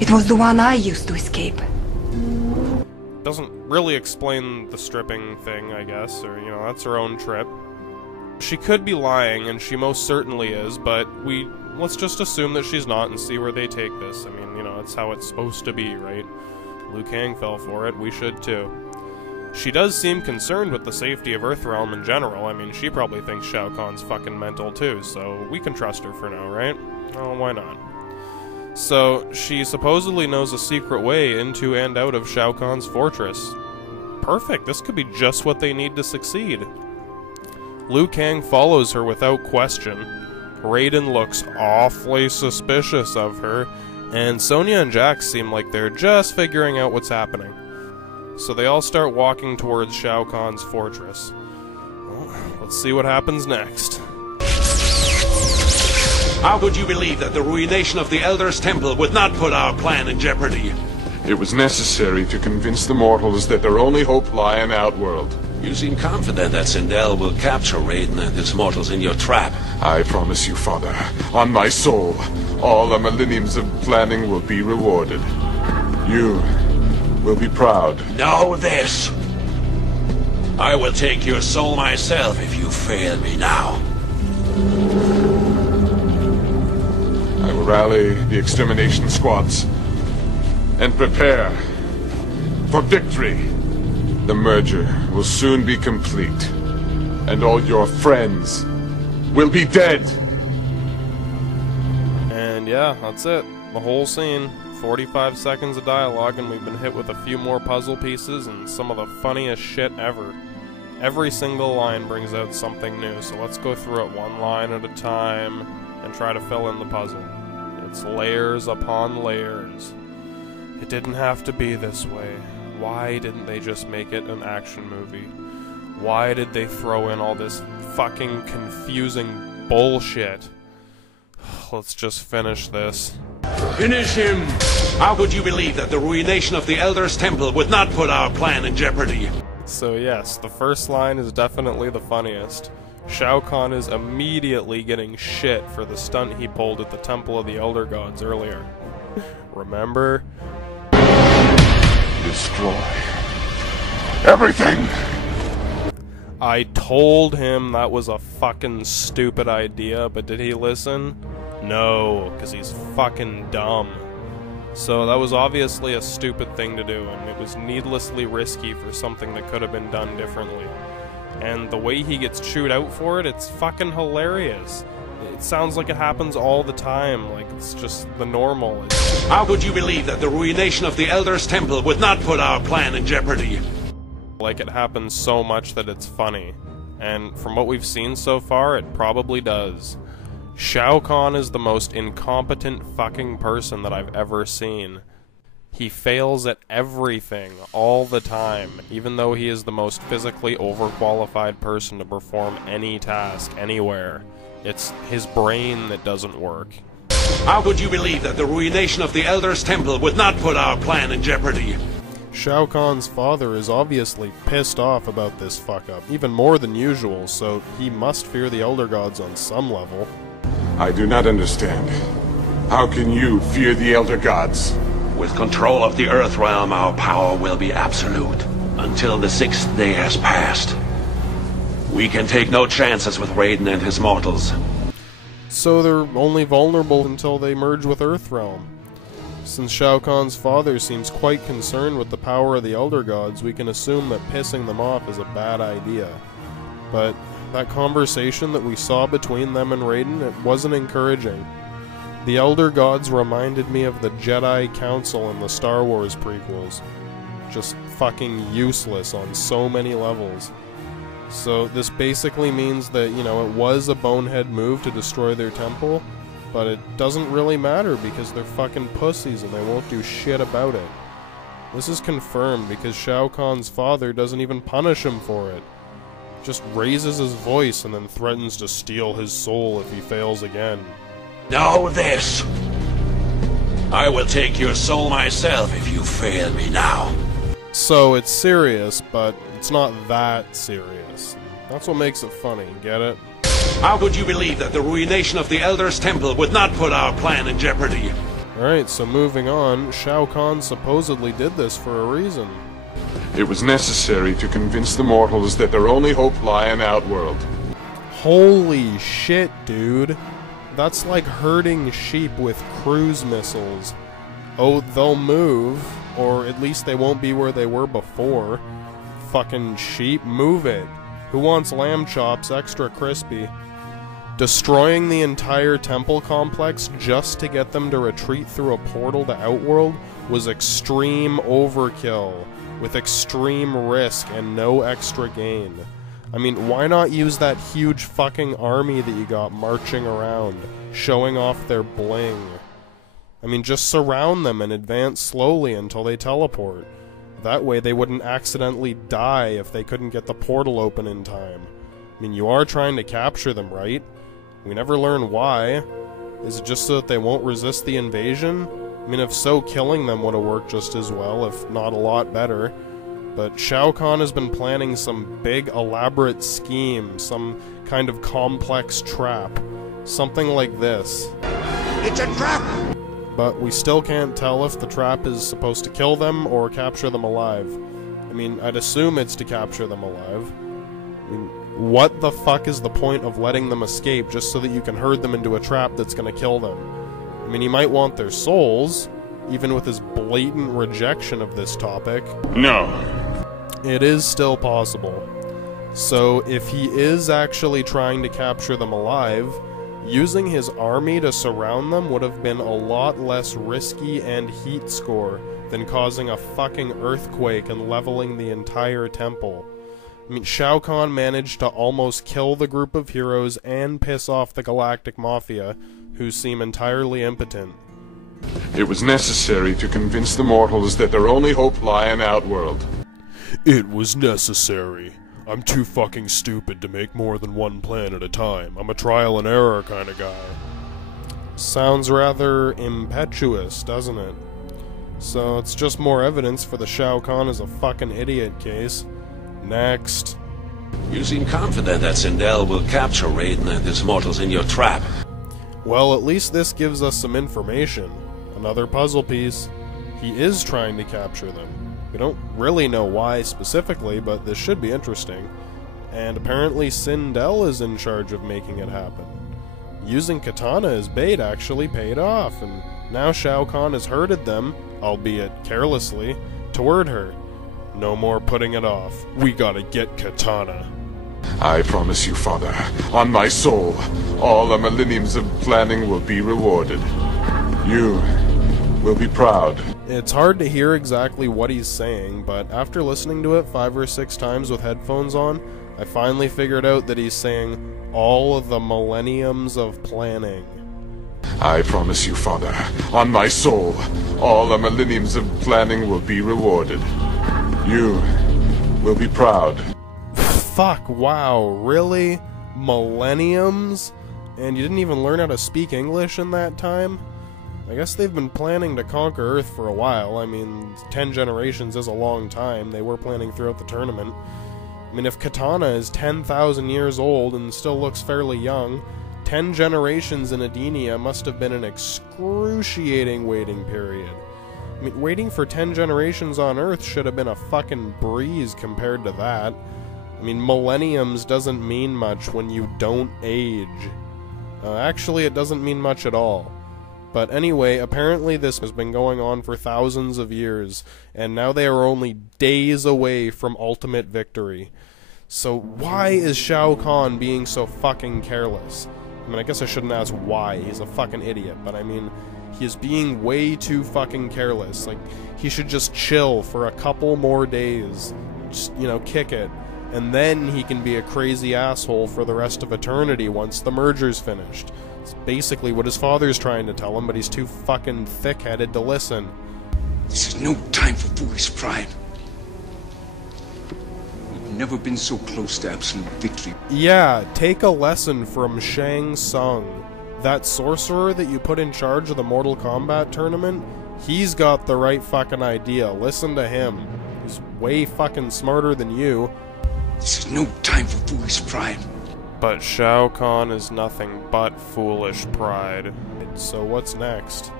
It was the one I used to escape. Doesn't really explain the stripping thing, I guess, or, you know, that's her own trip. She could be lying, and she most certainly is, but let's just assume that she's not and see where they take this. I mean, you know, it's how it's supposed to be, right? Liu Kang fell for it, we should too. She does seem concerned with the safety of Earthrealm in general. I mean, she probably thinks Shao Kahn's fucking mental too, so we can trust her for now, right? Oh, why not? So, she supposedly knows a secret way into and out of Shao Kahn's fortress. Perfect, this could be just what they need to succeed. Liu Kang follows her without question. Rayden looks awfully suspicious of her, and Sonya and Jax seem like they're just figuring out what's happening. So they all start walking towards Shao Kahn's fortress. Well, let's see what happens next. How could you believe that the ruination of the Elder's Temple would not put our plan in jeopardy? It was necessary to convince the mortals that their only hope lie in Outworld. You seem confident that Sindel will capture Rayden and his mortals in your trap. I promise you, Father, on my soul, all our millenniums of planning will be rewarded. You will be proud. Know this. I will take your soul myself if you fail me now. I will rally the extermination squads and prepare for victory. The merger will soon be complete, and all your friends will be dead. And yeah, that's it. The whole scene. 45 seconds of dialogue, and we've been hit with a few more puzzle pieces and some of the funniest shit ever. Every single line brings out something new, so let's go through it one line at a time and try to fill in the puzzle. It's layers upon layers. It didn't have to be this way. Why didn't they just make it an action movie? Why did they throw in all this fucking confusing bullshit? Let's just finish this. Finish him! How could you believe that the ruination of the Elder's Temple would not put our plan in jeopardy? So yes, the first line is definitely the funniest. Shao Kahn is immediately getting shit for the stunt he pulled at the Temple of the Elder Gods earlier. Remember? Destroy everything! I told him that was a fucking stupid idea, but did he listen? No, because he's fucking dumb. So that was obviously a stupid thing to do, and it was needlessly risky for something that could have been done differently. And the way he gets chewed out for it, it's fucking hilarious. It sounds like it happens all the time, like it's just the normal. How could you believe that the ruination of the Elder's Temple would not put our plan in jeopardy? Like it happens so much that it's funny. And from what we've seen so far, it probably does. Shao Kahn is the most incompetent fucking person that I've ever seen. He fails at everything, all the time, even though he is the most physically overqualified person to perform any task, anywhere. It's his brain that doesn't work. How could you believe that the ruination of the Elder's Temple would not put our plan in jeopardy? Shao Kahn's father is obviously pissed off about this fuck-up, even more than usual, so he must fear the Elder Gods on some level. I do not understand. How can you fear the Elder Gods? With control of the Earth Realm, our power will be absolute. Until the 6th day has passed. We can take no chances with Rayden and his mortals. So they're only vulnerable until they merge with Earthrealm. Since Shao Kahn's father seems quite concerned with the power of the Elder Gods, we can assume that pissing them off is a bad idea. But that conversation that we saw between them and Rayden, it wasn't encouraging. The Elder Gods reminded me of the Jedi Council in the Star Wars prequels. Just fucking useless on so many levels. So this basically means that, you know, it was a bonehead move to destroy their temple, but it doesn't really matter because they're fucking pussies and they won't do shit about it. This is confirmed because Shao Kahn's father doesn't even punish him for it. Just raises his voice and then threatens to steal his soul if he fails again. Know this. I will take your soul myself if you fail me now. So it's serious, but it's not that serious. That's what makes it funny, get it? How could you believe that the ruination of the Elder's Temple would not put our plan in jeopardy? Alright, so moving on, Shao Kahn supposedly did this for a reason. It was necessary to convince the mortals that their only hope lie in Outworld. Holy shit, dude. That's like herding sheep with cruise missiles. Oh, they'll move, or at least they won't be where they were before. Fucking sheep, move it. Who wants lamb chops extra crispy? Destroying the entire temple complex just to get them to retreat through a portal to Outworld was extreme overkill, with extreme risk and no extra gain. I mean, why not use that huge fucking army that you got marching around, showing off their bling? I mean, just surround them and advance slowly until they teleport. That way they wouldn't accidentally die if they couldn't get the portal open in time. I mean, you are trying to capture them, right? We never learn why. Is it just so that they won't resist the invasion? I mean, if so, killing them would have worked just as well, if not a lot better. But Shao Kahn has been planning some big, elaborate scheme, some kind of complex trap. Something like this. It's a trap! But we still can't tell if the trap is supposed to kill them or capture them alive. I mean, I'd assume it's to capture them alive. I mean, what the fuck is the point of letting them escape just so that you can herd them into a trap that's gonna kill them? I mean, he might want their souls, even with his blatant rejection of this topic. No. It is still possible. So, if he is actually trying to capture them alive, using his army to surround them would have been a lot less risky and heat score than causing a fucking earthquake and leveling the entire temple. I mean, Shao Kahn managed to almost kill the group of heroes and piss off the Galactic Mafia, who seem entirely impotent. It was necessary to convince the mortals that their only hope lie in Outworld. It was necessary. I'm too fucking stupid to make more than one plan at a time. I'm a trial and error kind of guy. Sounds rather impetuous, doesn't it? So it's just more evidence for the Shao Kahn is a fucking idiot case. Next. You seem confident that Sindel will capture Rayden and his mortals in your trap. Well, at least this gives us some information. Another puzzle piece. He is trying to capture them. We don't really know why specifically, but this should be interesting. And apparently Sindel is in charge of making it happen. Using katana as bait actually paid off, and now Shao Kahn has herded them, albeit carelessly, toward her. No more putting it off. We gotta get katana. I promise you, Father, on my soul, all the millenniums of planning will be rewarded. You will be proud. It's hard to hear exactly what he's saying, but after listening to it 5 or 6 times with headphones on, I finally figured out that he's saying, all of the millenniums of planning. I promise you, Father, on my soul, all the millenniums of planning will be rewarded. You will be proud. Fuck, wow, really? Millenniums? And you didn't even learn how to speak English in that time? I guess they've been planning to conquer Earth for a while. I mean, 10 generations is a long time. They were planning throughout the tournament. I mean, if Katana is 10,000 years old and still looks fairly young, 10 generations in Edenia must have been an excruciating waiting period. I mean, waiting for 10 generations on Earth should have been a fucking breeze compared to that. I mean, millenniums doesn't mean much when you don't age. Actually, it doesn't mean much at all. But anyway, apparently this has been going on for thousands of years, and now they are only days away from ultimate victory. So why is Shao Kahn being so fucking careless? I mean, I guess I shouldn't ask why, he's a fucking idiot, but I mean, he is being way too fucking careless. Like, he should just chill for a couple more days. Just, you know, kick it. And then he can be a crazy asshole for the rest of eternity once the merger's finished. It's basically what his father's trying to tell him, but he's too fucking thick-headed to listen. This is no time for foolish pride. We've never been so close to absolute victory. Yeah, take a lesson from Shang Tsung. That sorcerer that you put in charge of the Mortal Kombat tournament, he's got the right fucking idea. Listen to him. He's way fucking smarter than you. This is no time for foolish pride. But Shao Kahn is nothing but foolish pride. So what's next?